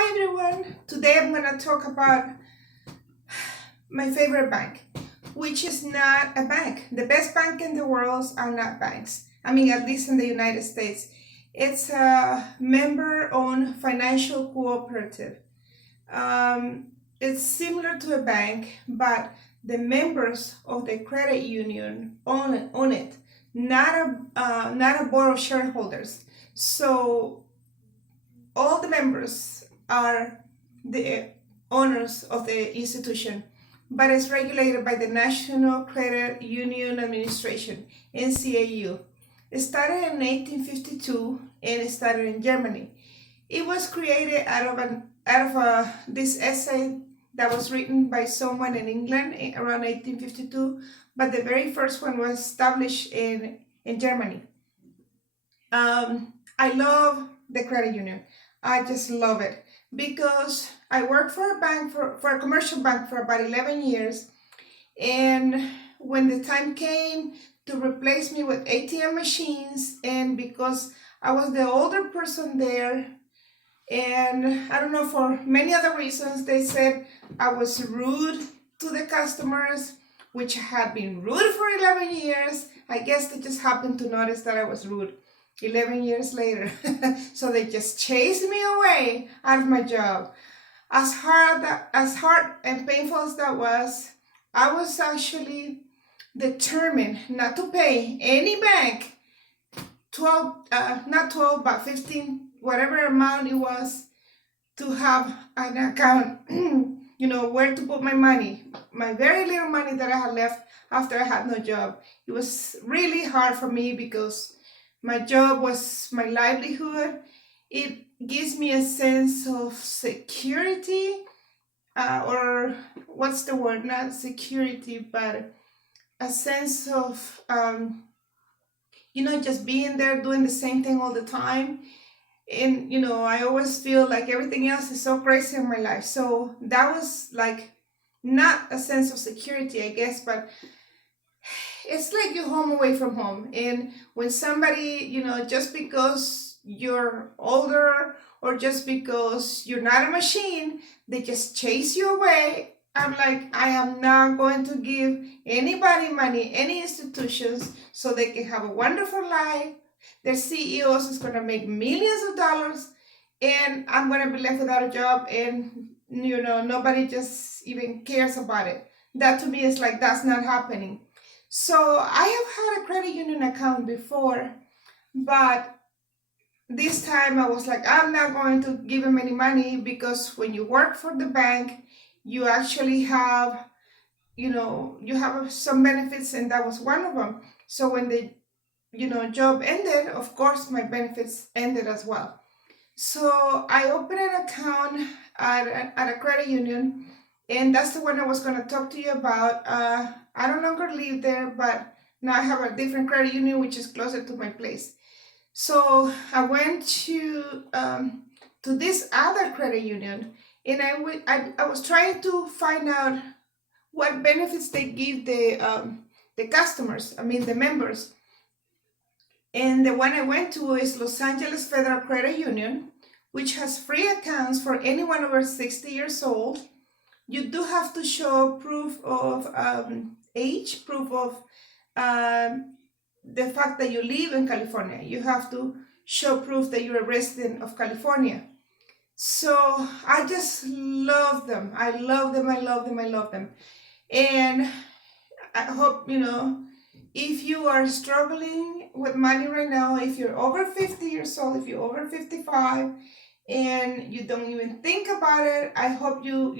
Hi everyone! Today I'm going to talk about my favorite bank, which is not a bank. The best bank in the world are not banks. I mean, at least in the United States. It's a member owned financial cooperative. It's similar to a bank, but the members of the credit union own it, not a board of shareholders. So all the members are the owners of the institution, but it's regulated by the National Credit Union Administration, NCAU. It started in 1852 and it started in Germany. It was created out of this essay that was written by someone in England around 1852, but the very first one was established in Germany. I love the credit union. I just love it because I worked for a bank for a commercial bank for about 11 years. And when the time came to replace me with ATM machines, and because I was the older person there, and I don't know, for many other reasons, they said I was rude to the customers, which had been rude for 11 years. I guess they just happened to notice that I was rude 11 years later. So they just chased me away out of my job. As hard and painful as that was, I was actually determined not to pay any bank 12, not 12, but 15, whatever amount it was, to have an account, where to put my money, my very little money that I had left after I had no job. It was really hard for me because my job was my livelihood. It gives me a sense of security, or what's the word? Not security, but a sense of, just being there doing the same thing all the time. And, I always feel like everything else is so crazy in my life. So that was like not a sense of security, I guess, but it's like you're home away from home. And when somebody, just because you're older or just because you're not a machine, they just chase you away. I'm like, I am not going to give anybody money, any institutions, so they can have a wonderful life. Their CEOs is going to make millions of dollars, and I'm going to be left without a job, and nobody just even cares about it. That to me is like, that's not happening. So I have had a credit union account before, but this time I was like, I'm not going to give them any money, because when you work for the bank, you actually have, you have some benefits, and that was one of them. So when the, job ended, of course, my benefits ended as well. So I opened an account at a credit union, and that's the one I was going to talk to you about. I no longer live there, but now I have a different credit union which is closer to my place. So I went to this other credit union, and I was trying to find out what benefits they give the customers. I mean the members. And the one I went to is Los Angeles Federal Credit Union, which has free accounts for anyone over 60 years old. You do have to show proof of age, proof of the fact that you live in California. You have to show proof that you're a resident of California. So I just love them. I love them. I love them. I love them. And I hope, if you are struggling with money right now, if you're over 50 years old, if you're over 55, and you don't even think about it, I hope you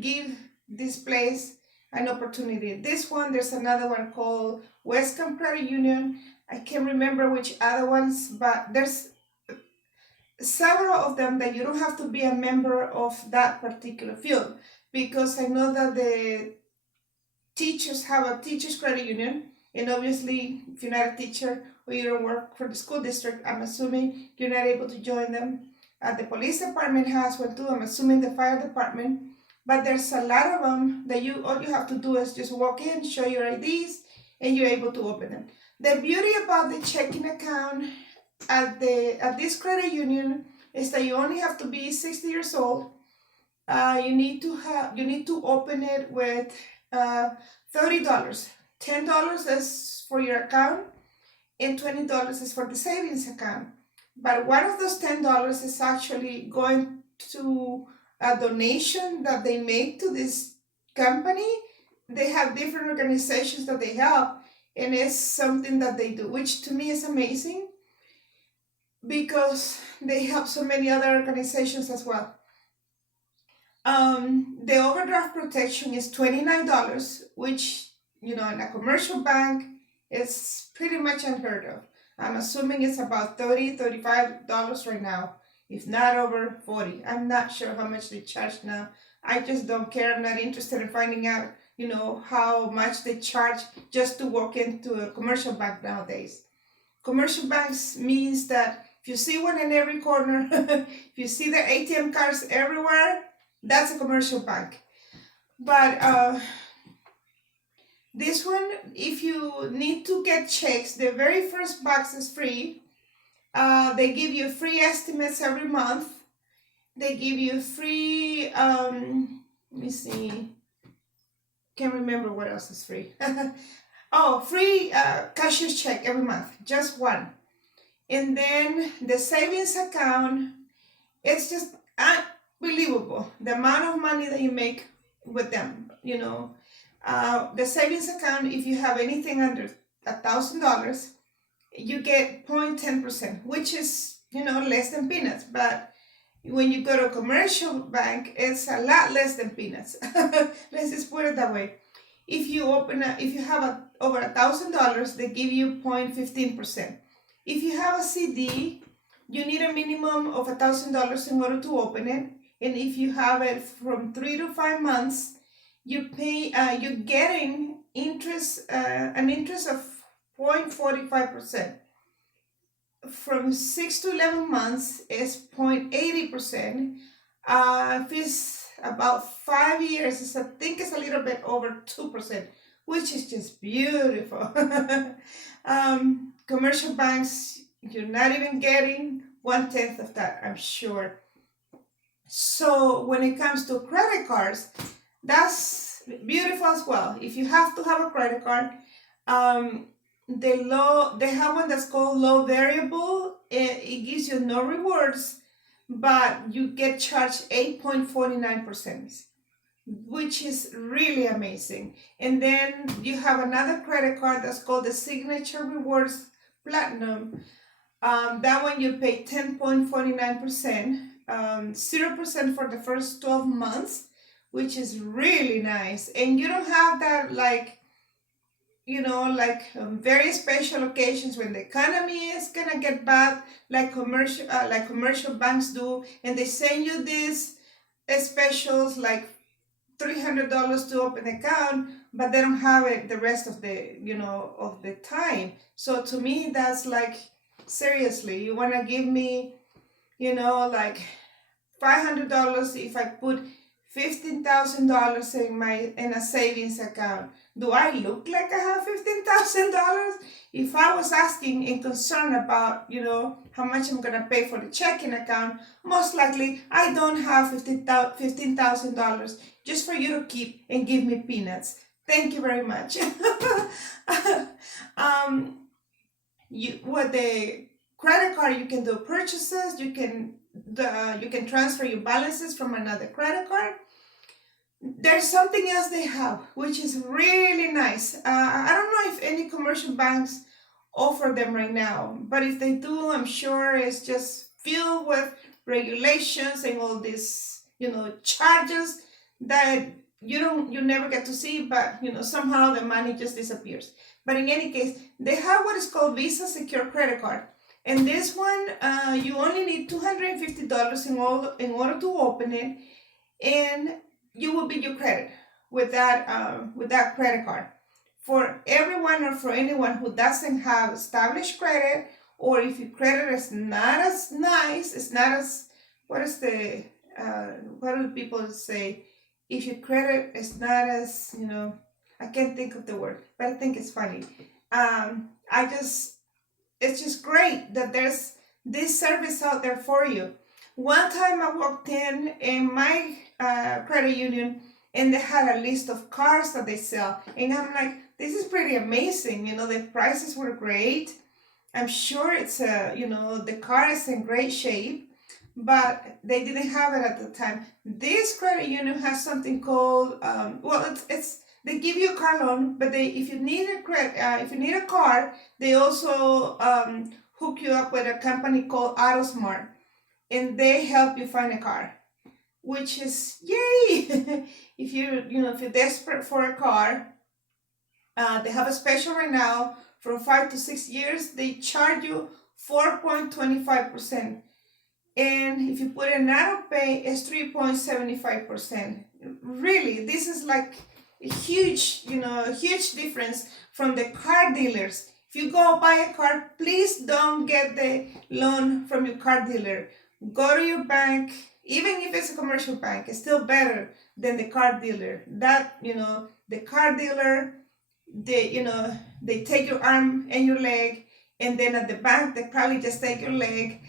give this place an opportunity. This one, there's another one called Westcom Credit Union. I can't remember which other ones, but there's several of them that you don't have to be a member of that particular field, because I know that the teachers have a teachers credit union, and obviously if you're not a teacher or you don't work for the school district, I'm assuming you're not able to join them. The police department has one too. I'm assuming the fire department. But there's a lot of them that all you have to do is just walk in, show your IDs, and you're able to open them. The beauty about the checking account at this credit union is that you only have to be 60 years old. You need to open it with uh, $30. $10 is for your account, and $20 is for the savings account. But one of those $10 is actually going to a donation that they make to this company. They have different organizations that they help, and it's something that they do, which to me is amazing because they help so many other organizations as well. The overdraft protection is $29, which, you know, in a commercial bank is pretty much unheard of. I'm assuming it's about $35 right now, if not over 40. I'm not sure how much they charge now. I just don't care. I'm not interested in finding out, you know, how much they charge just to walk into a commercial bank nowadays. Commercial banks means that if you see one in every corner, if you see the ATM cards everywhere, that's a commercial bank. But this one, if you need to get checks, the very first box is free. They give you free estimates every month. They give you free, let me see, can't remember what else is free. Oh, free cashier's check every month, just one. And then the savings account, it's just unbelievable the amount of money that you make with them. You know, the savings account, if you have anything under $1,000, you get 0.10%, which is, you know, less than peanuts. But when you go to a commercial bank, it's a lot less than peanuts. Let's just put it that way. If you have over $1,000, they give you 0.15%. If you have a CD, you need a minimum of $1,000 in order to open it, and if you have it from 3 to 5 months, you're getting interest, an interest of 0.45%. From 6 to 11 months is 0.80%. If it's about 5 years, I think it's a little bit over 2%, which is just beautiful. Commercial banks, you're not even getting 1/10 of that, I'm sure. So when it comes to credit cards, that's beautiful as well. If you have to have a credit card, they have one that's called low variable. It gives you no rewards, but you get charged 8.49%, which is really amazing. And then you have another credit card that's called the Signature Rewards Platinum. That one you pay 10.49%, 0% for the first 12 months, which is really nice. And you don't have that, like, you know, like very special occasions when the economy is gonna get bad, like commercial banks do, and they send you these specials like $300 to open an account, but they don't have it the rest of the, you know, of the time. So to me, that's like, seriously, you wanna give me, you know, like $500 if I put $15,000 in a savings account? Do I look like I have $15,000? If I was asking and concerned about, you know, how much I'm gonna pay for the checking account, most likely I don't have $15,000 just for you to keep and give me peanuts. Thank you very much. With the credit card, you can do purchases. You can transfer your balances from another credit card. There's something else they have, which is really nice. I don't know if any commercial banks offer them right now, but if they do, I'm sure it's just filled with regulations and all these, you know, charges that you never get to see, but you know, somehow the money just disappears. But in any case, they have what is called Visa Secure Credit Card. And this one, you only need $250 in order to open it, and you will build your credit with that credit card. For everyone or for anyone who doesn't have established credit, or if your credit is not as nice, it's not as, what do people say? If your credit is not as, you know, I can't think of the word, but I think it's funny. It's just great that there's this service out there for you. One time I walked in my credit union, and they had a list of cars that they sell. And I'm like, this is pretty amazing. The prices were great. I'm sure the car is in great shape, but they didn't have it at the time. This credit union has something called, they give you a car loan, but if you need if you need a car, they also hook you up with a company called AutoSmart, and they help you find a car, which is yay. If you're desperate for a car, they have a special right now. From 5 to 6 years, they charge you 4.25%. And if you put an auto pay, it's 3.75%. Really, this is like a huge difference from the car dealers. If you go buy a car, please don't get the loan from your car dealer. Go to your bank, even if it's a commercial bank, it's still better than the car dealer. The car dealer, they take your arm and your leg, and then at the bank, they probably just take your leg.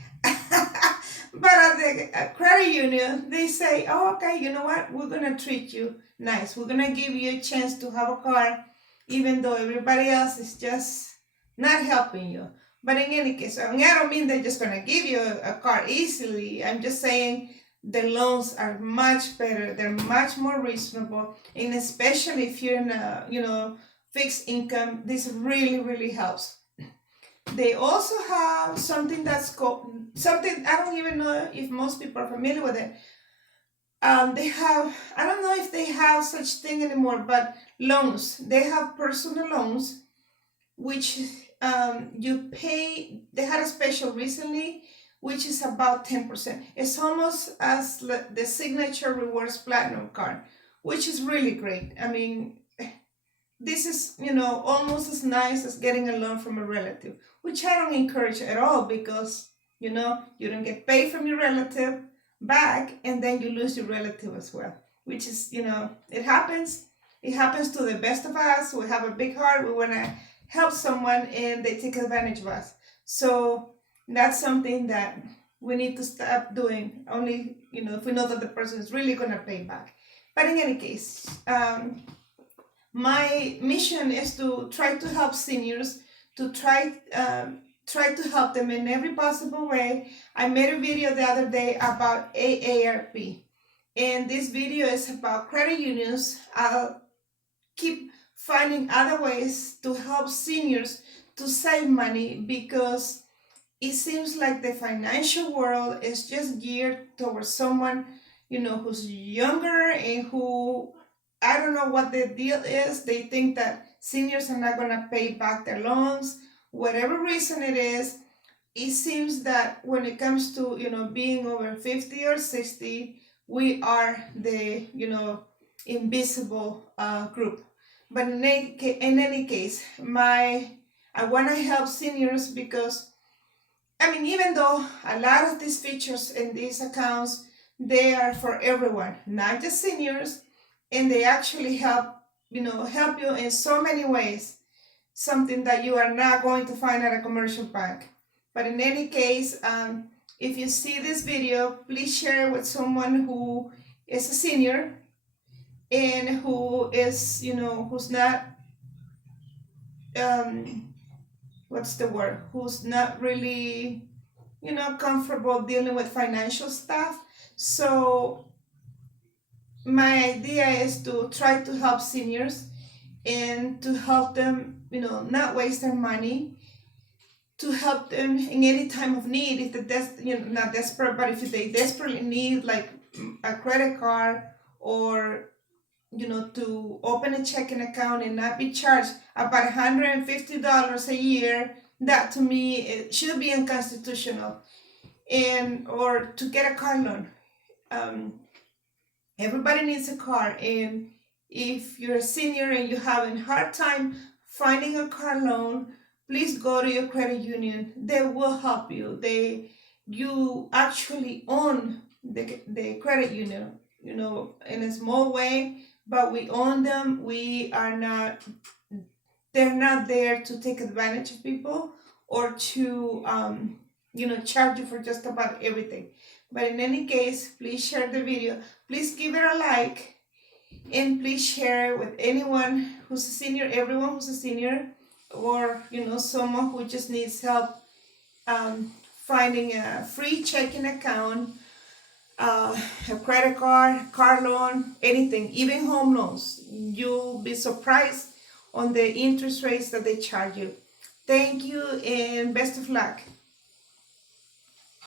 But at the credit union, they say, oh, okay, you know what? We're going to treat you nice. We're going to give you a chance to have a car, even though everybody else is just not helping you. But in any case, I don't mean they're just going to give you a car easily. I'm just saying the loans are much better. They're much more reasonable. And especially if you're in a, fixed income, this really, really helps. They also have something that's called something, I don't even know if most people are familiar with it. They have, I don't know if they have such thing anymore, but loans. They have personal loans, which you pay. They had a special recently, which is about 10%. It's almost as the Signature Rewards Platinum card, which is really great. I mean, this is, almost as nice as getting a loan from a relative, which I don't encourage at all, because, you don't get paid from your relative back, and then you lose your relative as well, which is, it happens. It happens to the best of us. We have a big heart. We want to help someone, and they take advantage of us. So that's something that we need to stop doing, only, if we know that the person is really going to pay back. But in any case, my mission is to try to help seniors, to try to help them in every possible way. I made a video the other day about AARP, and this video is about credit unions. I'll keep finding other ways to help seniors to save money, because it seems like the financial world is just geared towards someone, who's younger, and who, I don't know what the deal is. They think that seniors are not going to pay back their loans. Whatever reason it is, it seems that when it comes to, being over 50 or 60, we are the, invisible group. But in any case, I want to help seniors, because, I mean, even though a lot of these features in these accounts, they are for everyone, not just seniors, and they actually help you in so many ways, something that you are not going to find at a commercial bank. But in any case, if you see this video, please share it with someone who is a senior, and who is, who's not, what's the word, who's not really, comfortable dealing with financial stuff. So my idea is to try to help seniors, and to help them, not waste their money, to help them in any time of need. If they're not desperate, but if they desperately need, like, a credit card, or, to open a checking account and not be charged about $150 a year, that to me, it should be unconstitutional. Or to get a car loan. Everybody needs a car, and if you're a senior and you're having a hard time finding a car loan, please go to your credit union. They will help you. You actually own the credit union, in a small way, but we own them. They're not there to take advantage of people, or to, charge you for just about everything. But in any case, please share the video. Please give it a like, and please share with anyone who's a senior, everyone who's a senior, or someone who just needs help finding a free checking account, a credit card, car loan, anything, even home loans. You'll be surprised on the interest rates that they charge you. Thank you and best of luck.